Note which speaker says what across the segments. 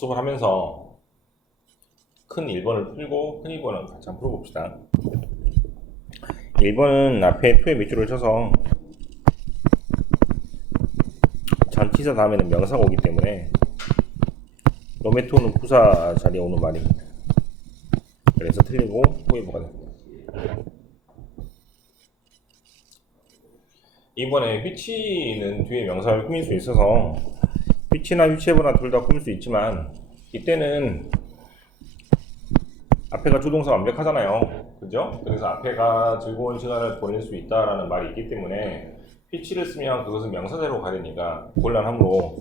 Speaker 1: 복습을 하면서 큰 1번을 풀고 큰 2번은 같이 한번 풀어봅시다. 1번은 앞에 투에 밑줄을 쳐서 전치사 다음에는 명사가 오기 때문에 로메토는 부사 자리에 오는 말입니다. 그래서 틀리고 후에보가 됩니다. 이번에 위치는 뒤에 명사를 꾸밀 수 있어서 위치나 위치해보나 둘 다 꾸밀 수 있지만 이때는 앞에가 주동사 완벽하잖아요. 그죠? 그래서 앞에가 즐거운 시간을 보낼 수 있다라는 말이 있기 때문에 피치를 쓰면 그것은 명사대로 가야 되니까 곤란함으로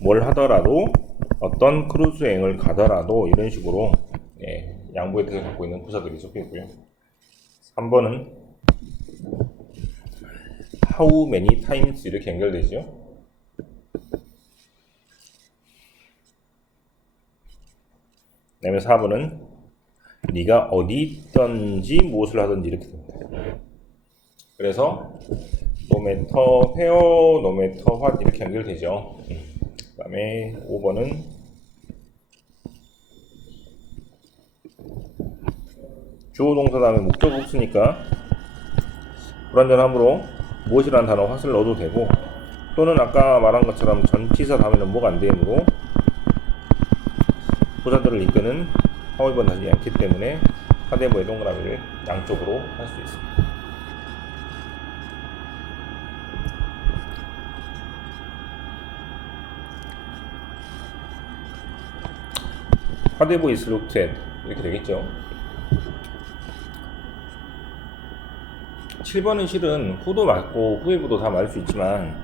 Speaker 1: 뭘 하더라도 어떤 크루즈 여행을 가더라도 이런 식으로 예, 양보의 뜻을 갖고 있는 부사들이 섞여 있고요. 3번은 how many times 이렇게 연결되죠. 그다음에 4번은 네가 어디 있던지 무엇을 하든지 이렇게 됩니다. 그래서 no matter where, no matter what 이렇게 연결되죠. 그 다음에 5번은 주어 동사 다음에 목적 없으니까 불완전함으로 무엇이라는 단어 핫을 넣어도 되고 또는 아까 말한 것처럼 전치사 다음에는 뭐가 안 되므로 부사들을 이끄는 하위번 다시 않기 때문에 하대보의 동그라미를 양쪽으로 할 수 있습니다. 하대보 is looked at 이렇게 되겠죠. 7번은 실은 후도 맞고 후에부도 다 맞을 수 있지만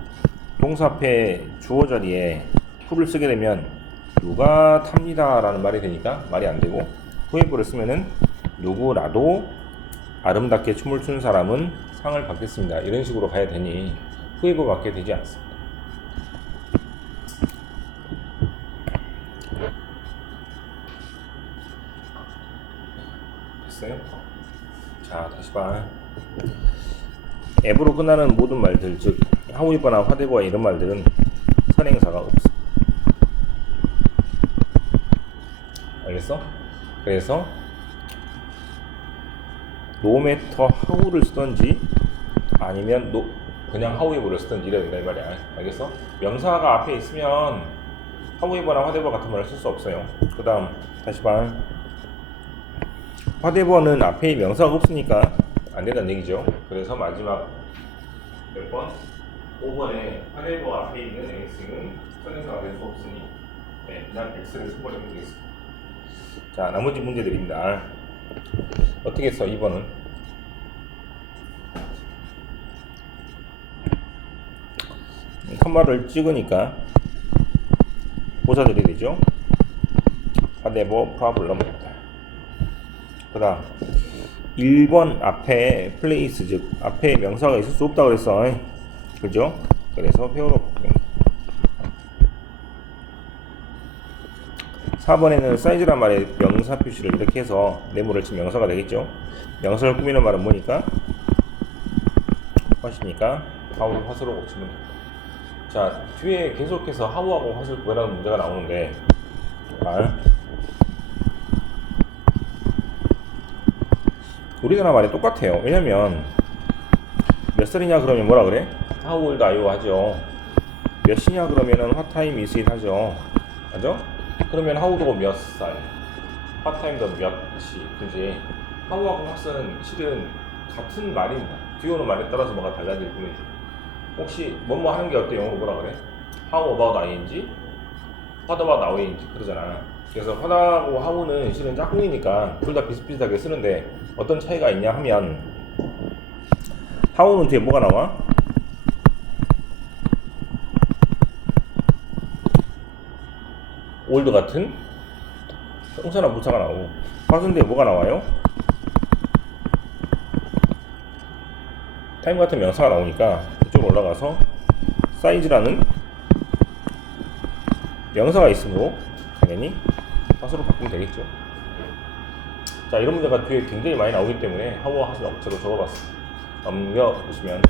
Speaker 1: 동사 앞에 주어 자리에 후를 쓰게 되면 누가 탑니다 라는 말이 되니까 말이 안 되고 후에부를 쓰면은 누구라도 아름답게 춤을 추는 사람은 상을 받겠습니다 이런 식으로 가야 되니 후에부 받게 되지 않습니다 됐어요? 자 다시 봐 앱으로 끝나는 모든 말들, 즉 하우이버나 화대보와 이런 말들은 선행사가 없어. 알겠어? 그래서 노메터 하우를 쓰던지 아니면 노 그냥 하우이버를 쓰던지 이래야 된다 이 말이야. 알겠어? 명사가 앞에 있으면 하우이버나 화대보 같은 말을 쓸 수 없어요. 그 다음 다시 봐. 화대보는 앞에 명사가 없으니까 안 된다는 얘기죠. 그래서 마지막 몇 번? 5번에 화대보 앞에 있는 X는 선행사가 될수 없으니 네, 그냥 X를 써버리면 되겠습니다. 자, 나머지 문제들입니다. 어떻게 써, 2번은? 컴마를 찍으니까 보사들이 되죠. 화대보 프라블럼입니다. 그 다음 1번 앞에 플레이스 즉 앞에 명사가 있을 수 없다 그랬어 그죠? 그래서 회오로 바꿉니다 4번에는 사이즈란 말에 명사 표시를 이렇게 해서 네모를 친 명사가 되겠죠 명사를 꾸미는 말은 뭐니까? 헛이니까 하우를 헛으로 고치면 됩니다 자 뒤에 계속해서 하우하고 헛을 구해라는 문제가 나오는데 말 우리나라 말이 똑같아요. 왜냐면 몇 살이냐 그러면 뭐라 그래? Old are you 하죠. 몇 시냐 그러면은 is it 하죠. 맞죠? 그러면 how도 몇 살, time도 몇 시, 그지? how하고 what은 실은 같은 말입니다. 뒤에 오는 말에 따라서 뭐가 달라질 뿐이죠. 혹시 뭐뭐 하는 게 어때? 영어로 뭐라 그래? How about ing? What about ing? 그러잖아. 그래서 화나고 하우는 실은 짝꿍이니까 둘 다 비슷비슷하게 쓰는데 어떤 차이가 있냐 하면 하우는 뒤에 뭐가 나와? 올드 같은 동사나 부사가 나오고 화순 뒤에 뭐가 나와요? 타임 같은 명사가 나오니까 이쪽으로 올라가서 사이즈라는 명사가 있으므로 당연히 핫으로 바꾸면 되겠죠. 자, 이런 문제가 뒤에 굉장히 많이 나오기 때문에 하우와 핫을 업체로 적어봤습니다. 넘겨보시면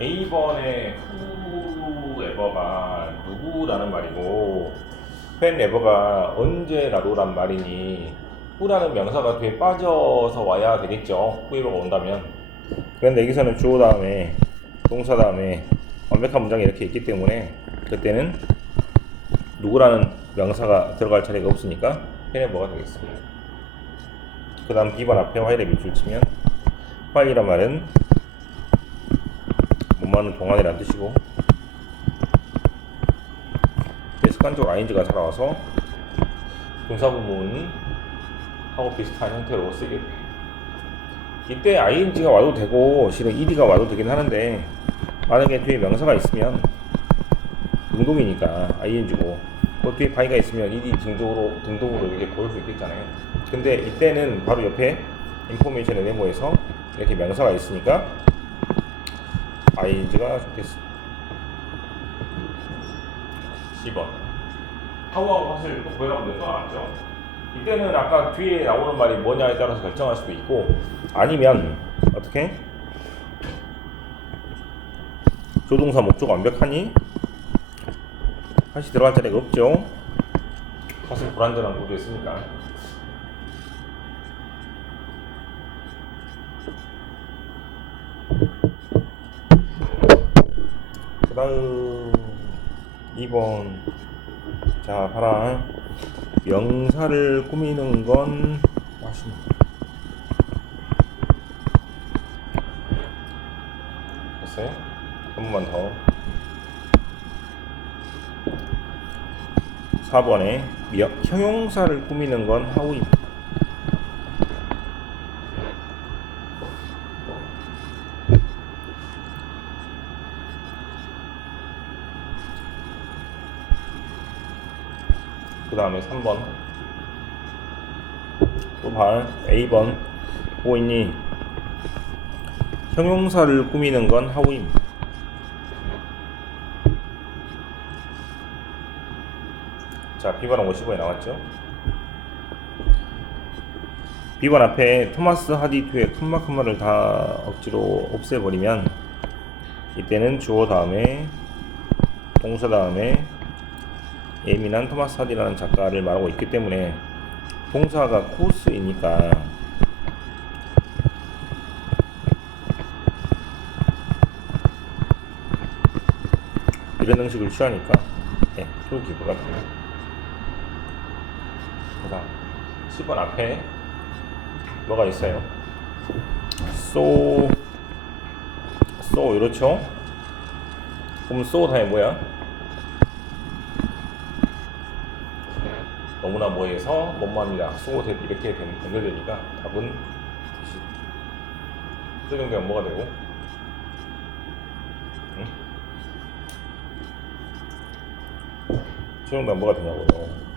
Speaker 1: A번의 whoever가 누구라는 말이고 whenever가 언제라도란 말이니 who라는 명사가 뒤에 빠져서 와야 되겠죠. whoever가 온다면. 그런데 여기서는 주어 다음에 동사 다음에 완벽한 문장이 이렇게 있기 때문에 그때는 누구라는 명사가 들어갈 차례가 없으니까 whenever가 되겠습니다. 그 다음 B번 앞에 while의 밑줄 치면 while이란 말은 몸만은 동안이란 뜻이고 습관적으로 ing가 살아와서 동사구문 하고 비슷한 형태로 쓰게 돼요. 이때 ing가 와도 되고 실은 ed가 와도 되긴 하는데 만약에 뒤에 명사가 있으면 능동이니까 ing고 그 뒤에 바이가 있으면 ed 등등으로 등등으로 이렇게 보일 수 있겠잖아요. 근데 이때는 바로 옆에 인포메이션의 네모에서 이렇게 명사가 있으니까 ing가 좋겠습니다. 10번. 하우하고 사실 또 보이라고 내서 나왔죠. 이때는 아까 뒤에 나오는 말이 뭐냐에 따라서 결정할 수도 있고 아니면 어떻게? 조동사 목적 완벽하니 다시 들어갈 자리가 없죠. 사실 불안전한 구조였으니까. 그 다음 2번 자 봐라 명사를 꾸미는 건됐어요? 한 번만 더 4번에 형용사를 꾸미는 건 하우입니다. 그 다음에 3번. 또봐 A번. 보고 있니 형용사를 꾸미는 건 하우입니다 자 B번 50번에 나왔죠 B번 앞에 토마스 하디 뒤에 컴마컴마를 다 억지로 없애버리면 이때는 주어 다음에 동사 다음에 예민한 토마스 하디라는 작가를 말하고 있기 때문에 동사가 코스이니까 이런 형식을 취하니까 네, 토기 같아요. 그다음 10번 앞에 뭐가 있어요? so so 이렇죠? 그럼 so 다음에 뭐야? 너무나 뭐해서 뭐뭐합니다. 대 이렇게 된- 연결되니까 답은 다시 최종되면 뭐가 되고? 응? 최종되면 뭐가 되냐고요.